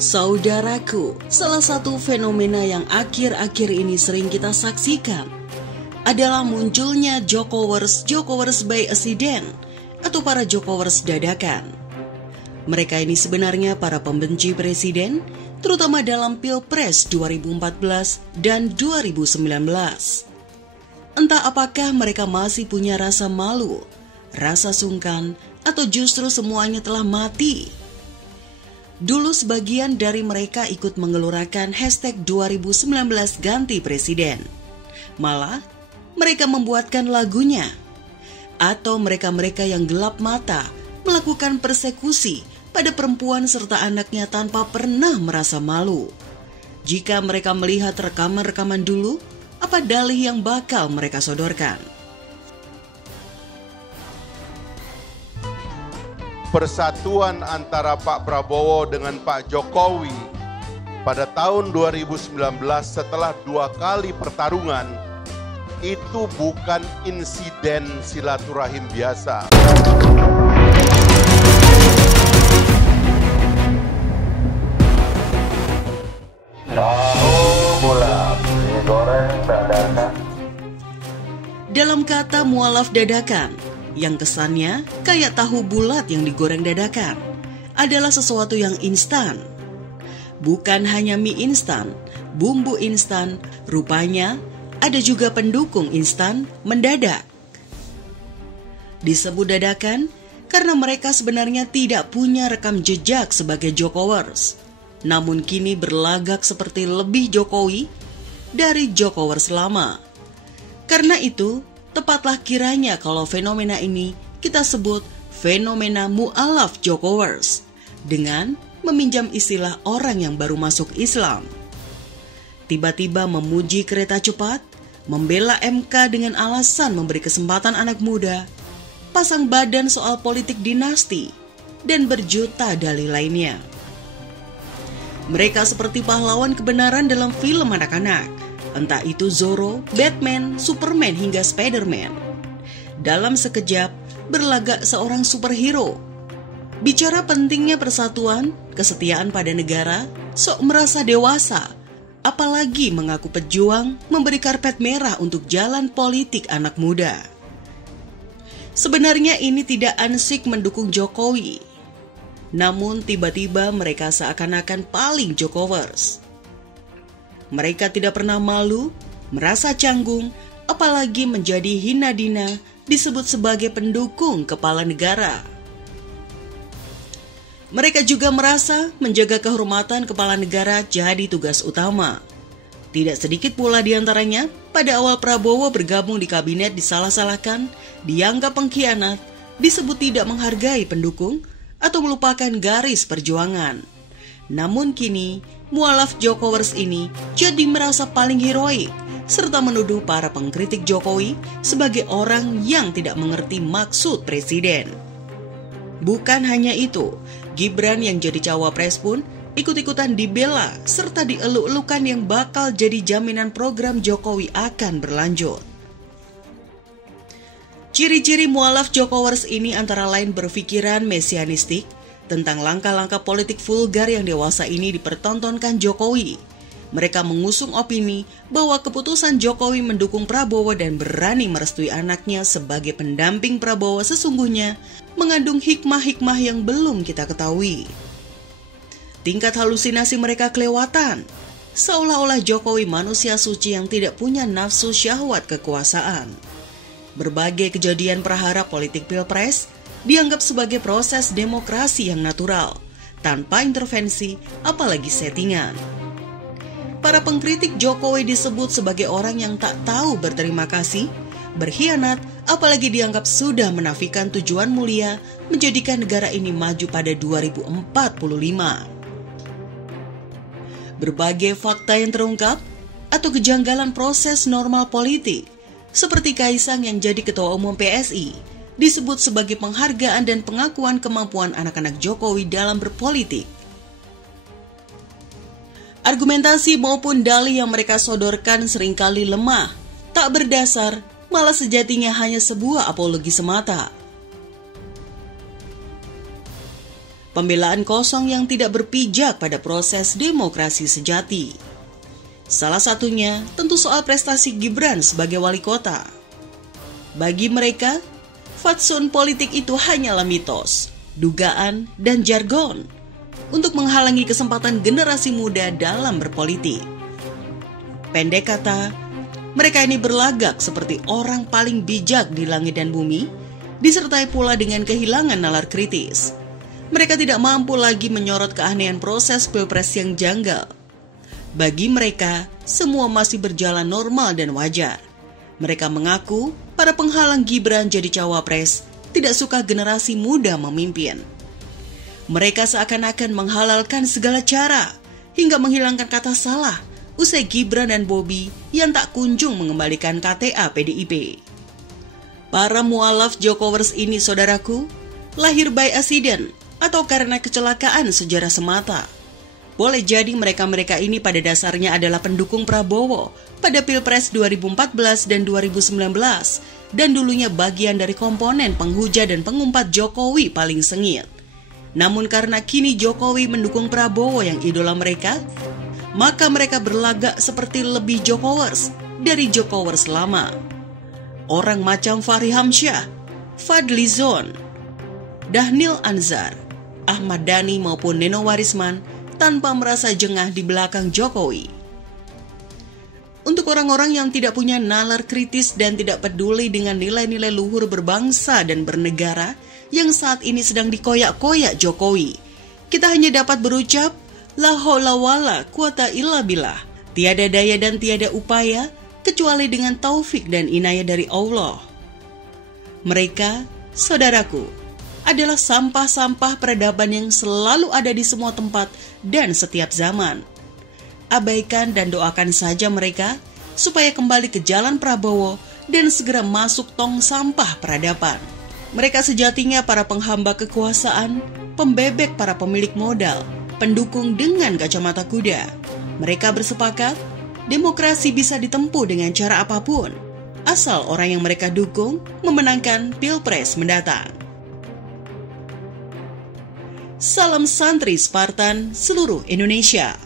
Saudaraku, salah satu fenomena yang akhir-akhir ini sering kita saksikan adalah munculnya Jokowers by accident atau para Jokowers dadakan. Mereka ini sebenarnya para pembenci presiden, terutama dalam Pilpres 2014 dan 2019. Entah apakah mereka masih punya rasa malu, rasa sungkan, atau justru semuanya telah mati. Dulu sebagian dari mereka ikut mengeluarkan hashtag 2019 ganti presiden. Malah, mereka membuatkan lagunya. Atau mereka-mereka yang gelap mata melakukan persekusi pada perempuan serta anaknya tanpa pernah merasa malu. Jika mereka melihat rekaman-rekaman dulu, apa dalih yang bakal mereka sodorkan? Persatuan antara Pak Prabowo dengan Pak Jokowi pada tahun 2019 setelah 2 kali pertarungan itu bukan insiden silaturahim biasa. Dalam kata mualaf dadakan, yang kesannya kayak tahu bulat yang digoreng dadakan, adalah sesuatu yang instan. Bukan hanya mie instan, bumbu instan, rupanya ada juga pendukung instan mendadak. Disebut dadakan karena mereka sebenarnya tidak punya rekam jejak sebagai Jokowers, namun kini berlagak seperti lebih Jokowi dari Jokowers lama. Karena itu, tepatlah kiranya kalau fenomena ini kita sebut fenomena mu'alaf Jokowers dengan meminjam istilah orang yang baru masuk Islam. Tiba-tiba memuji kereta cepat, membela MK dengan alasan memberi kesempatan anak muda, pasang badan soal politik dinasti, dan berjuta dalih lainnya. Mereka seperti pahlawan kebenaran dalam film anak-anak, entah itu Zorro, Batman, Superman, hingga Spider-Man. Dalam sekejap, berlagak seorang superhero. Bicara pentingnya persatuan, kesetiaan pada negara, sok merasa dewasa, apalagi mengaku pejuang memberi karpet merah untuk jalan politik anak muda. Sebenarnya ini tidak ansik mendukung Jokowi, namun tiba-tiba mereka seakan-akan paling Jokowers. Mereka tidak pernah malu, merasa canggung, apalagi menjadi hina dina disebut sebagai pendukung kepala negara. Mereka juga merasa menjaga kehormatan kepala negara jadi tugas utama. Tidak sedikit pula di antaranya pada awal Prabowo bergabung di kabinet disalah-salahkan, dianggap pengkhianat, disebut tidak menghargai pendukung, atau melupakan garis perjuangan. Namun kini, mualaf Jokowers ini jadi merasa paling heroik, serta menuduh para pengkritik Jokowi sebagai orang yang tidak mengerti maksud presiden. Bukan hanya itu, Gibran yang jadi cawapres pun ikut-ikutan dibela serta dieluk-elukan yang bakal jadi jaminan program Jokowi akan berlanjut. Ciri-ciri mualaf Jokowers ini antara lain berpikiran mesianistik, tentang langkah-langkah politik vulgar yang dewasa ini dipertontonkan Jokowi. Mereka mengusung opini bahwa keputusan Jokowi mendukung Prabowo dan berani merestui anaknya sebagai pendamping Prabowo sesungguhnya mengandung hikmah-hikmah yang belum kita ketahui. Tingkat halusinasi mereka kelewatan, seolah-olah Jokowi manusia suci yang tidak punya nafsu syahwat kekuasaan. Berbagai kejadian prahara politik Pilpres dianggap sebagai proses demokrasi yang natural, tanpa intervensi apalagi settingan. Para pengkritik Jokowi disebut sebagai orang yang tak tahu berterima kasih, berkhianat, apalagi dianggap sudah menafikan tujuan mulia menjadikan negara ini maju pada 2045. Berbagai fakta yang terungkap atau kejanggalan proses normal politik, seperti Kaisang yang jadi ketua umum PSI, disebut sebagai penghargaan dan pengakuan kemampuan anak-anak Jokowi dalam berpolitik. Argumentasi maupun dalih yang mereka sodorkan seringkali lemah, tak berdasar, malah sejatinya hanya sebuah apologi semata. pembelaan kosong yang tidak berpijak pada proses demokrasi sejati. Salah satunya tentu soal prestasi Gibran sebagai wali kota. Bagi mereka, fatsun politik itu hanyalah mitos, dugaan, dan jargon untuk menghalangi kesempatan generasi muda dalam berpolitik. Pendek kata, mereka ini berlagak seperti orang paling bijak di langit dan bumi, disertai pula dengan kehilangan nalar kritis. Mereka tidak mampu lagi menyorot keanehan proses pilpres yang janggal. Bagi mereka, semua masih berjalan normal dan wajar. Mereka mengaku para penghalang Gibran jadi cawapres tidak suka generasi muda memimpin. Mereka seakan-akan menghalalkan segala cara hingga menghilangkan kata salah usai Gibran dan Bobi yang tak kunjung mengembalikan KTA PDIP. Para mualaf Jokowers ini, saudaraku, lahir by accident atau karena kecelakaan sejarah semata. Boleh jadi mereka-mereka ini pada dasarnya adalah pendukung Prabowo pada Pilpres 2014 dan 2019 dan dulunya bagian dari komponen penghuja dan pengumpat Jokowi paling sengit. Namun karena kini Jokowi mendukung Prabowo yang idola mereka, maka mereka berlagak seperti lebih Jokowers dari Jokowers lama. Orang macam Fahri Hamsyah, Fadli Zon, Dhanil Anzar, Ahmad Dhani maupun Neno Warisman tanpa merasa jengah di belakang Jokowi. Untuk orang-orang yang tidak punya nalar kritis dan tidak peduli dengan nilai-nilai luhur berbangsa dan bernegara yang saat ini sedang dikoyak-koyak Jokowi, kita hanya dapat berucap, la haula wala quwata illa billah. Tiada daya dan tiada upaya kecuali dengan taufik dan inayah dari Allah. Mereka, saudaraku, adalah sampah-sampah peradaban yang selalu ada di semua tempat dan setiap zaman. Abaikan dan doakan saja mereka supaya kembali ke jalan Prabowo dan segera masuk tong sampah peradaban. Mereka sejatinya para penghamba kekuasaan, pembebek para pemilik modal, pendukung dengan kacamata kuda. Mereka bersepakat, demokrasi bisa ditempuh dengan cara apapun, asal orang yang mereka dukung memenangkan Pilpres mendatang. Salam santri Spartan seluruh Indonesia.